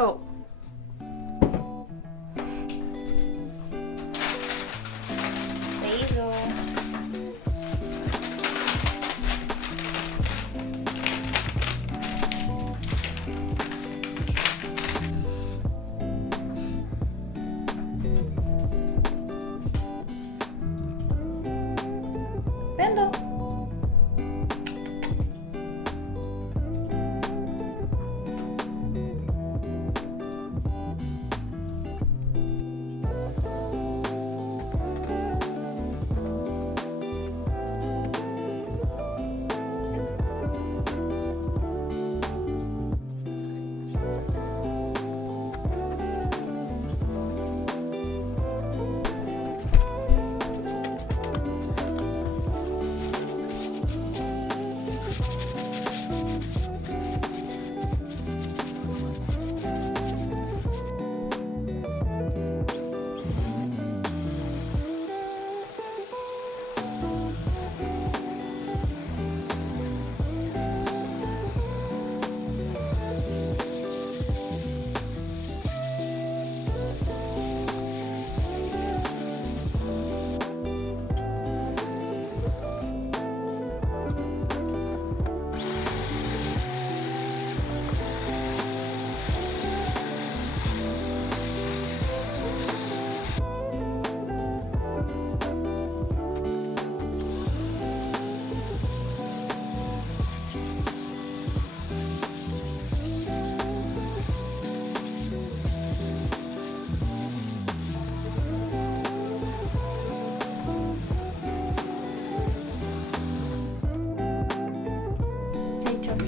Oh. Basil. Bendo.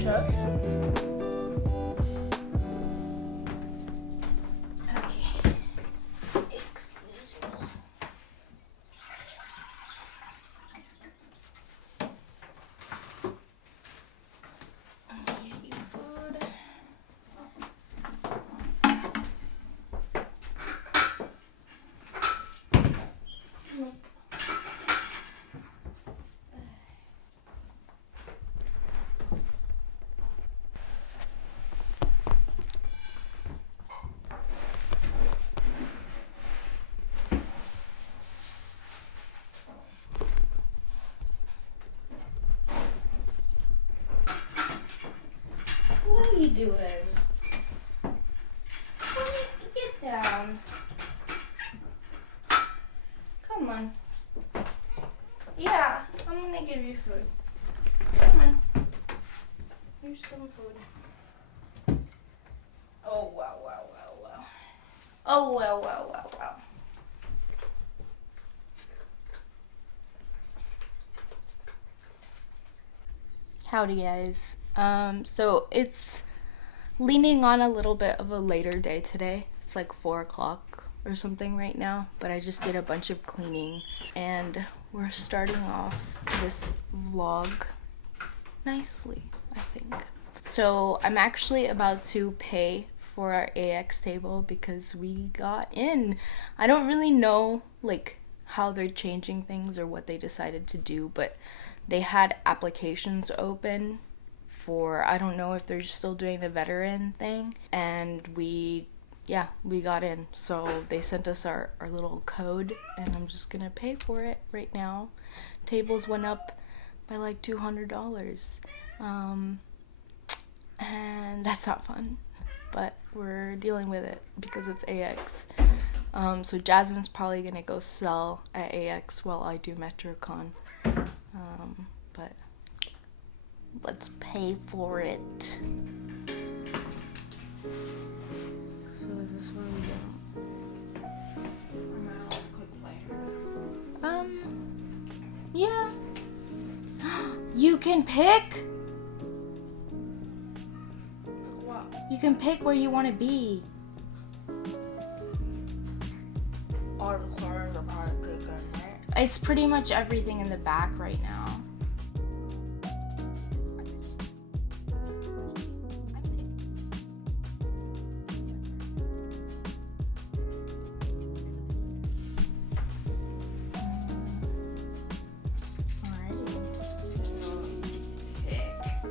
Chuff. Okay. Excuse me. Eat food. What are you doing? Get down. Come on. Yeah, I'm gonna give you food. Come on. Here's some food. Oh, wow, wow, wow, wow. Oh, wow, wow, wow, wow. Howdy, guys. So it's leaning on a little bit of a later day today. It's like 4 o'clock or something right now, but I just did a bunch of cleaning and we're starting off this vlog nicely, I think. So I'm actually about to pay for our AX table because we got in. I don't really know like how they're changing things or what they decided to do, but they had applications open for, I don't know if they're still doing the veteran thing, and we got in. So they sent us our little code and I'm just gonna pay for it right now. Tables went up by like $200, and that's not fun, but we're dealing with it because it's AX. So Jasmine's probably gonna go sell at AX while I do MetroCon. But let's pay for it. So is this where we go? Yeah. You can pick? What? You can pick where you want to be. All the corners are probably good, right? It's pretty much everything in the back right now.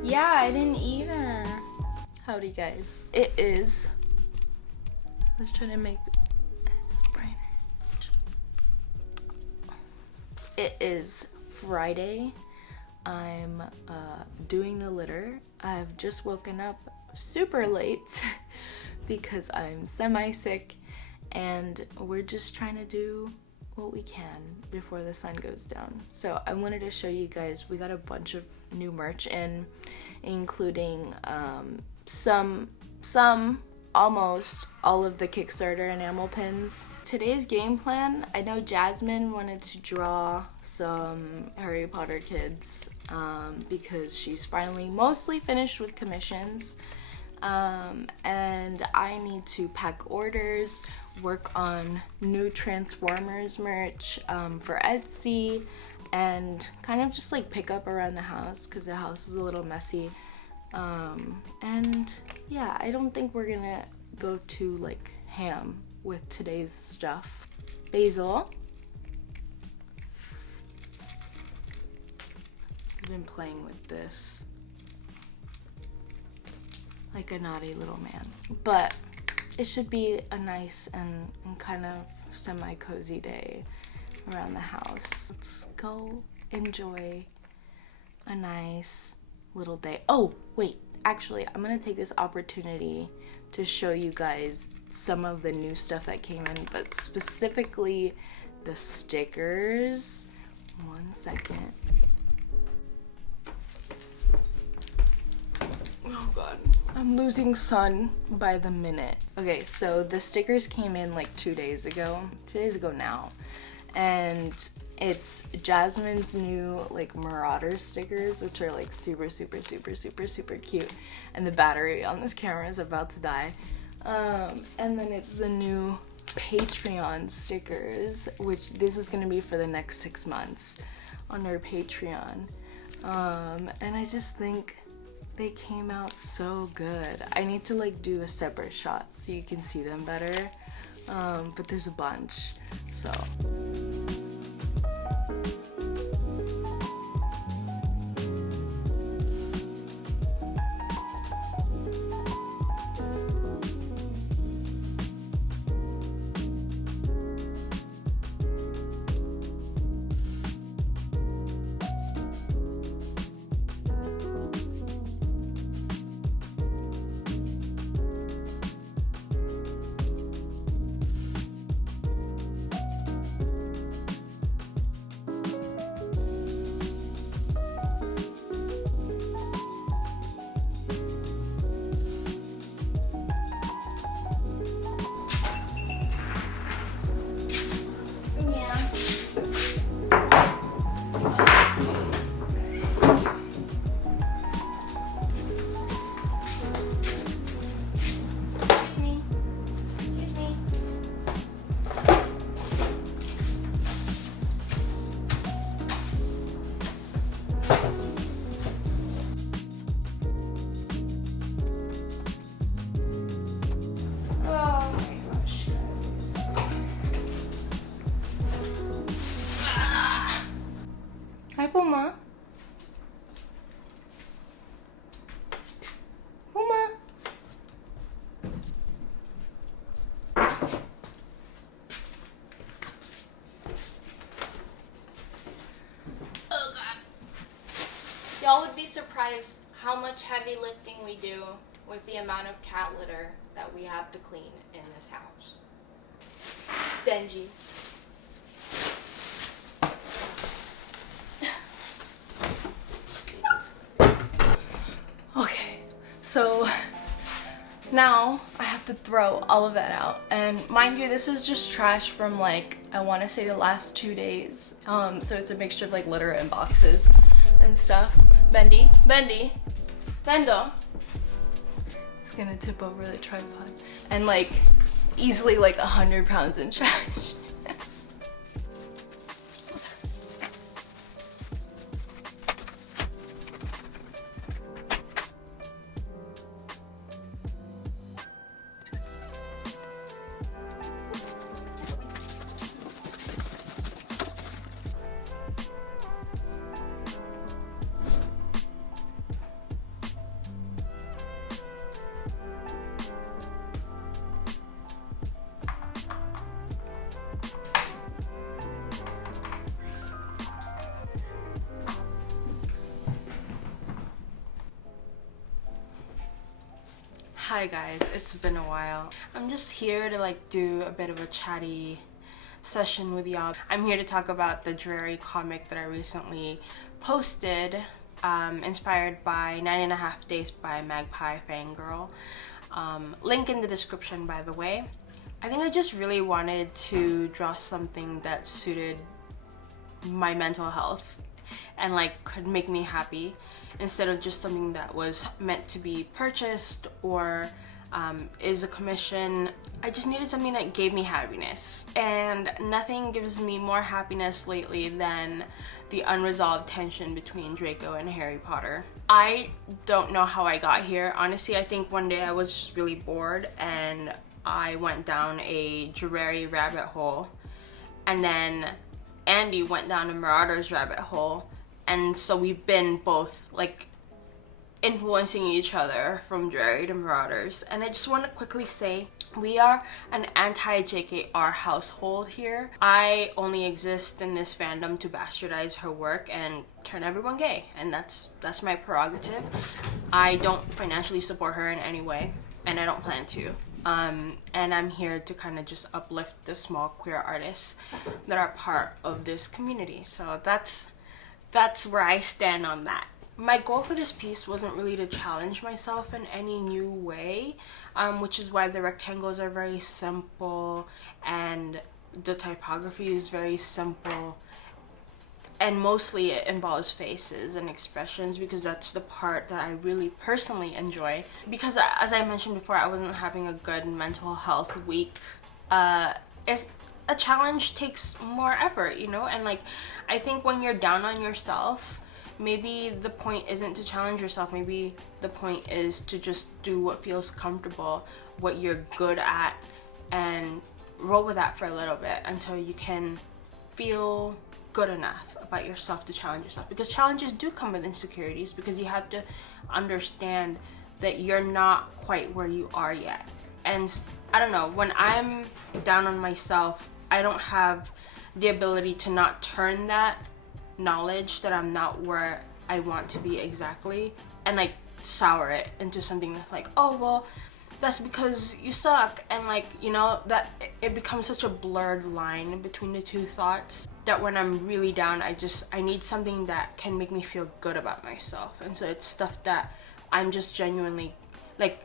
Yeah, I didn't either. Howdy, guys. It is Let's try to make it brighter. It is Friday. I'm doing the litter. I've just woken up super late because I'm semi-sick, and we're just trying to do what we can before the sun goes down. So I wanted to show you guys, we got a bunch of new merch in, including almost all of the Kickstarter enamel pins. Today's game plan, I know Jasmine wanted to draw some Harry Potter kids because she's finally mostly finished with commissions, and I need to pack orders, work on new Transformers merch for Etsy, and kind of just like pick up around the house because the house is a little messy. And yeah, I don't think we're gonna go too like ham with today's stuff. Basil, I've been playing with this like a naughty little man, but it should be a nice and kind of semi-cozy day around the house. Let's go enjoy a nice little day. Oh wait, actually I'm gonna take this opportunity to show you guys some of the new stuff that came in, but specifically the stickers. 1 second. Oh god, I'm losing sun by the minute. Okay, so the stickers came in like 2 days ago now, and it's Jasmine's new like Marauder stickers, which are like super cute, and the battery on this camera is about to die. And then it's the new Patreon stickers, which this is gonna be for the next 6 months on our Patreon. And I just think they came out so good. I need to like do a separate shot so you can see them better, but there's a bunch, so. Hi, Puma. Puma. Oh god. Y'all would be surprised how much heavy lifting we do with the amount of cat litter that we have to clean in this house. Denji. Okay, so now I have to throw all of that out, and mind you, this is just trash from like, I want to say the last 2 days. So it's a mixture of like litter and boxes and stuff. Bendy, Bendo. It's gonna tip over the tripod, and like easily like 100 pounds in trash. Hi guys, it's been a while. I'm just here to like do a bit of a chatty session with y'all. I'm here to talk about the drarry comic that I recently posted, inspired by 9.5 Days by Magpie Fangirl. Link in the description, by the way. I think I just really wanted to draw something that suited my mental health and like could make me happy, instead of just something that was meant to be purchased or is a commission. I just needed something that gave me happiness, and nothing gives me more happiness lately than the unresolved tension between Draco and Harry Potter. I don't know how I got here. Honestly, I think one day I was just really bored and I went down a drarry rabbit hole, and then Andy went down a Marauders rabbit hole, and so we've been both like influencing each other from drarry to Marauders. And I just want to quickly say, we are an anti-JKR household here. I only exist in this fandom to bastardize her work and turn everyone gay, and that's my prerogative. I don't financially support her in any way, and I don't plan to. And I'm here to kind of just uplift the small queer artists that are part of this community. So that's where I stand on that. My goal for this piece wasn't really to challenge myself in any new way, which is why the rectangles are very simple and the typography is very simple, and mostly it involves faces and expressions because that's the part that I really personally enjoy. Because as I mentioned before, I wasn't having a good mental health week. It's a challenge takes more effort, you know, and like I think when you're down on yourself, maybe the point isn't to challenge yourself. Maybe the point is to just do what feels comfortable, what you're good at, and roll with that for a little bit until you can feel good enough about yourself to challenge yourself. Because challenges do come with insecurities, because you have to understand that you're not quite where you are yet. And I don't know, when I'm down on myself, I don't have the ability to not turn that knowledge that I'm not where I want to be exactly and like sour it into something that's like, oh well, that's because you suck, and like, you know, that it becomes such a blurred line between the two thoughts that when I'm really down, I need something that can make me feel good about myself. And so it's stuff that I'm just genuinely like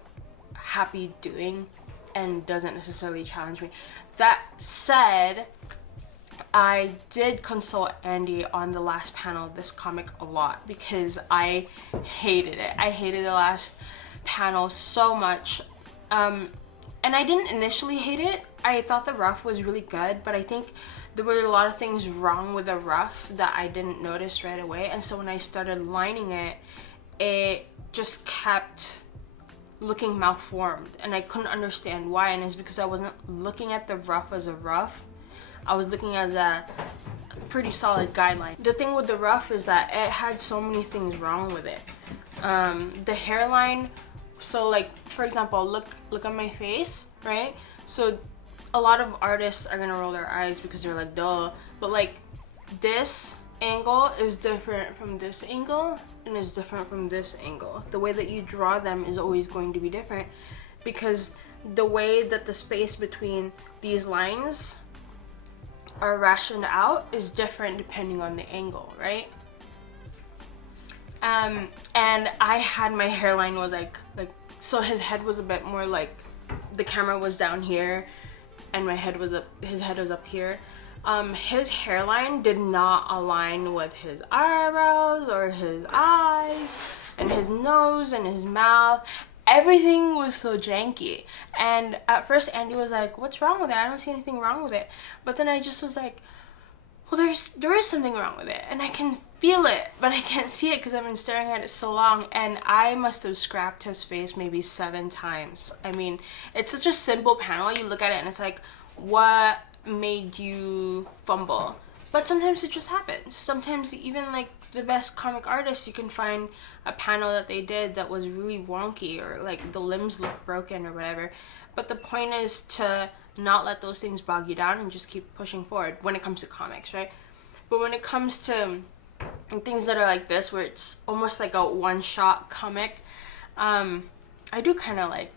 happy doing and doesn't necessarily challenge me. That said, I did consult Andy on the last panel of this comic a lot because I hated it. I hated the last panel so much. And I didn't initially hate it. I thought the rough was really good, but I think there were a lot of things wrong with the rough that I didn't notice right away. And so when I started lining it, it just kept looking malformed, and I couldn't understand why. And it's because I wasn't looking at the rough as a rough. I was looking at a pretty solid guideline. The thing with the rough is that it had so many things wrong with it. The hairline, so like for example, look at my face, right? So a lot of artists are gonna roll their eyes because they're like, duh, but like this angle is different from this angle and is different from this angle. The way that you draw them is always going to be different because the way that the space between these lines are rationed out is different depending on the angle, right? And I had my hairline was like so his head was a bit more like, the camera was down here and my head was up, his head was up here. His hairline did not align with his eyebrows or his eyes and his nose and his mouth. Everything was so janky, and at first Andy was like, what's wrong with it? I don't see anything wrong with it. But then I just was like, well, there is something wrong with it, and I can feel it, but I can't see it because I've been staring at it so long. And I must have scrapped his face maybe 7 times. I mean, it's such a simple panel. You look at it and it's like, what made you fumble? But sometimes it just happens. Sometimes even like the best comic artists, you can find a panel that they did that was really wonky, or like the limbs look broken or whatever. But the point is to not let those things bog you down and just keep pushing forward when it comes to comics, right? But when it comes to things that are like this, where it's almost like a one-shot comic, I do kind of like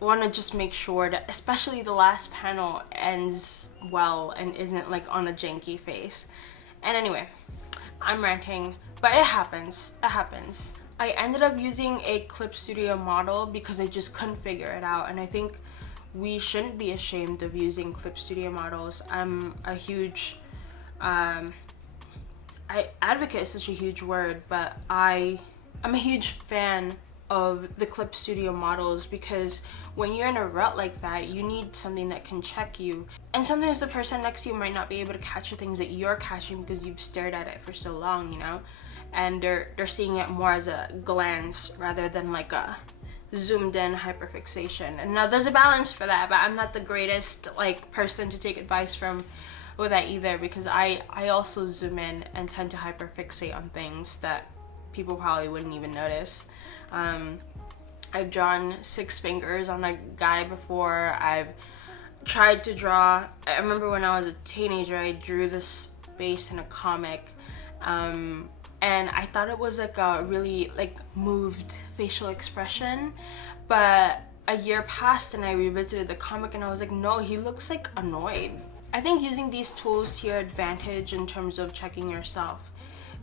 want to just make sure that especially the last panel ends well and isn't like on a janky face. And anyway, I'm ranting, but it happens. It happens. I ended up using a Clip Studio model because I just couldn't figure it out, and I think we shouldn't be ashamed of using Clip Studio models. I'm a huge advocate is such a huge word, but I'm a huge fan of the Clip Studio models because when you're in a rut like that, you need something that can check you. And sometimes the person next to you might not be able to catch the things that you're catching because you've stared at it for so long, you know? And they're seeing it more as a glance rather than like a zoomed in hyperfixation. And now there's a balance for that, but I'm not the greatest like person to take advice from with that either, because I also zoom in and tend to hyperfixate on things that people probably wouldn't even notice. I've drawn 6 fingers on a guy before. I've tried to draw, I remember when I was a teenager, I drew this face in a comic, and I thought it was like a really like moved facial expression, but a year passed and I revisited the comic and I was like, no, he looks like annoyed. I think using these tools to your advantage in terms of checking yourself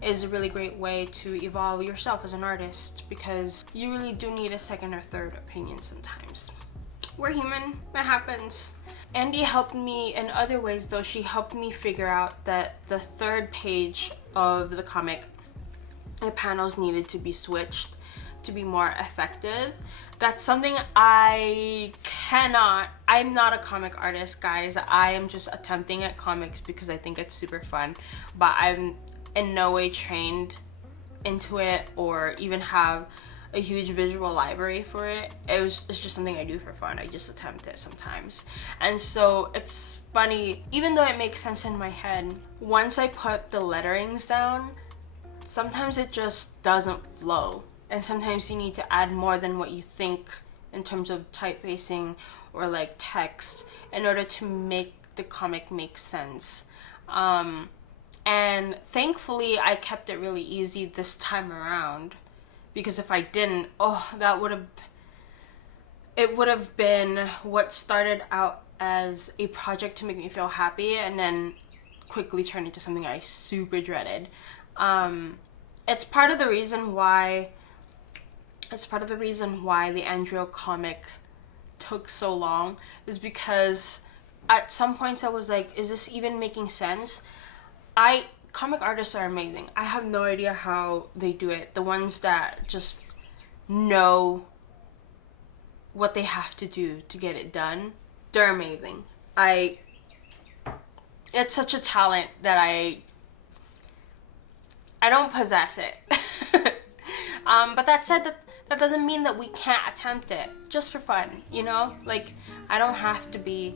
is a really great way to evolve yourself as an artist, because you really do need a second or third opinion sometimes. We're human, it happens. Andy helped me in other ways though. She helped me figure out that the 3rd page of the comic, the panels needed to be switched to be more effective. That's something I'm not a comic artist, guys. I am just attempting at comics because I think it's super fun, but I'm in no way trained into it or even have a huge visual library for it. It's just something I do for fun. I just attempt it sometimes. And so it's funny, even though it makes sense in my head, once I put the letterings down, sometimes it just doesn't flow. And sometimes you need to add more than what you think in terms of typefacing or like text in order to make the comic make sense. And thankfully I kept it really easy this time around, because if I didn't, it would have been what started out as a project to make me feel happy and then quickly turned into something I super dreaded. It's part of the reason why the Andrew comic took so long, is because at some points I was like, is this even making sense? Comic artists are amazing. I have no idea how they do it. The ones that just know what they have to do to get it done, they're amazing. It's such a talent that I don't possess it. But that said, that doesn't mean that we can't attempt it just for fun, you know? Like, I don't have to be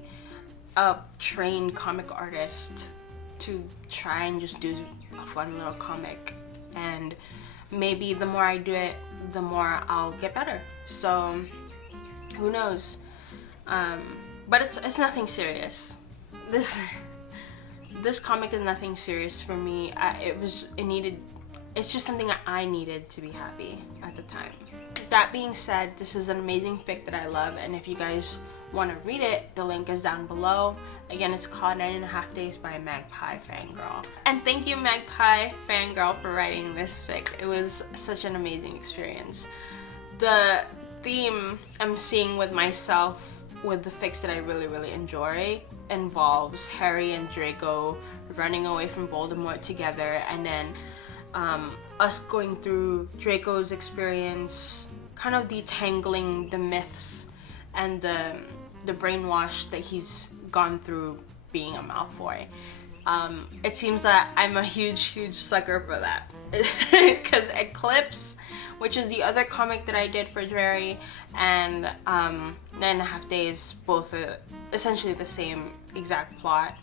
a trained comic artist to try and just do a fun little comic. And maybe the more I do it, the more I'll get better. So, who knows? But it's nothing serious. This comic is nothing serious for me. It's just something I needed to be happy at the time. That being said, this is an amazing fic that I love, and if you guys want to read it, the link is down below. Again, it's called 9.5 Days by Magpie Fangirl. And thank you, Magpie Fangirl, for writing this fic. It was such an amazing experience. The theme I'm seeing with myself with the fics that I really, really enjoy involves Harry and Draco running away from Voldemort together, and then us going through Draco's experience, kind of detangling the myths and the brainwash that he's gone through being a Malfoy. It seems that I'm a huge sucker for that. Because Eclipse, which is the other comic that I did for Drarry, and 9.5 Days, both are essentially the same exact plot,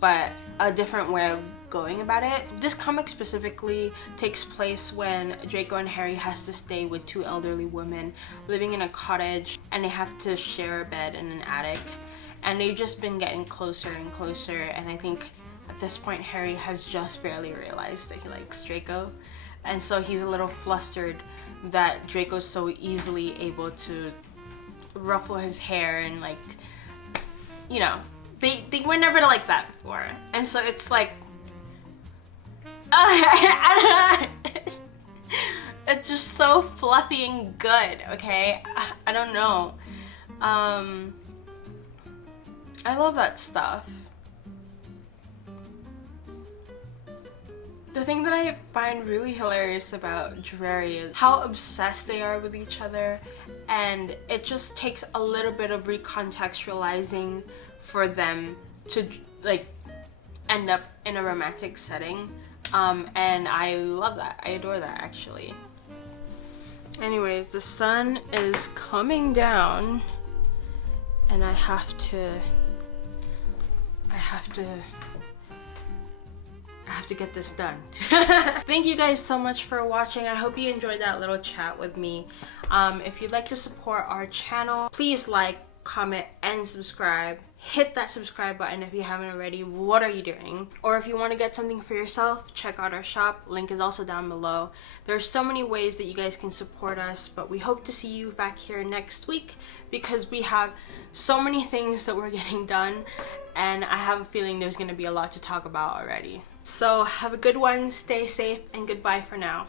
but a different way of going about it. This comic specifically takes place when Draco and Harry has to stay with 2 elderly women living in a cottage, and they have to share a bed in an attic, and they've just been getting closer and closer, and I think at this point Harry has just barely realized that he likes Draco, and so he's a little flustered that Draco's so easily able to ruffle his hair and like, you know, they were never like that before. And so it's like, it's just so fluffy and good, okay? I don't know. I love that stuff. The thing that I find really hilarious about drarry is how obsessed they are with each other, and it just takes a little bit of recontextualizing for them to like end up in a romantic setting, and I love that. I adore that, actually. Anyways, the sun is coming down and I have to get this done. Thank you guys so much for watching. I hope you enjoyed that little chat with me. If you'd like to support our channel, please like, comment, and subscribe. Hit that subscribe button if you haven't already. What are you doing? Or if you want to get something for yourself, check out our shop. Link is also down below. There are so many ways that you guys can support us, but we hope to see you back here next week because we have so many things that we're getting done, and I have a feeling there's going to be a lot to talk about already. So have a good one, stay safe, and goodbye for now.